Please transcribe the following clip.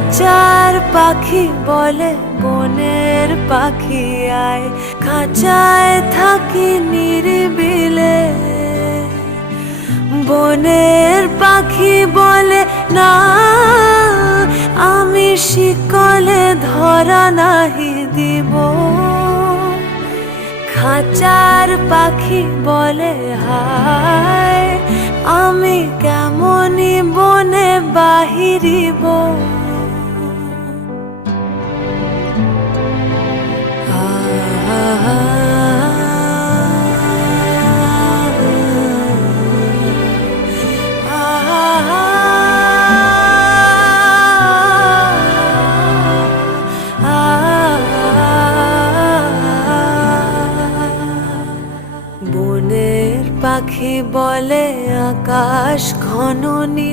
খাঁচার পাখি বলে বনের পাখি আয়, খাঁচায় থাকি নিরিবিলে। বনের পাখি বলে না, আমি শিকলে ধরা নাহি দিব। খাঁচার পাখি বলে হায়, আমি কেমনি বনে বাহিরিব। বনের পাখি বলে আকাশ ঘন নীল।